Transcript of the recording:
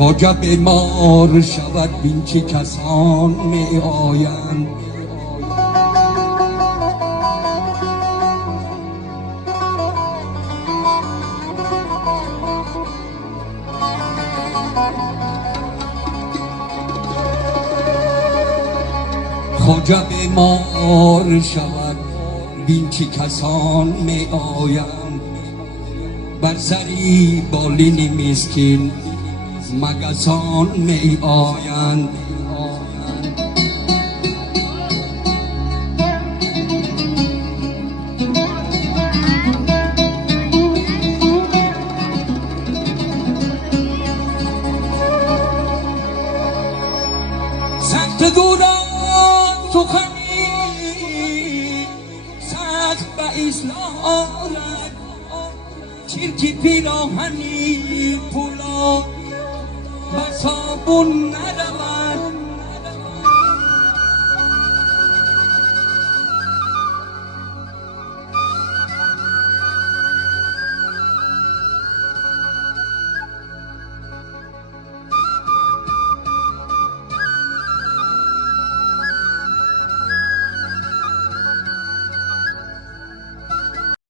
خواجه بیمار شود بین چه کسان می آیند. خواجه بیمار شود بین چه کسان می آیند. بر سری بالین مسکین مگسان می آیند. سخت گوران سخنی سخت به اصلاح آرد، چرکی پیراهنی پولاد و صابون نرود.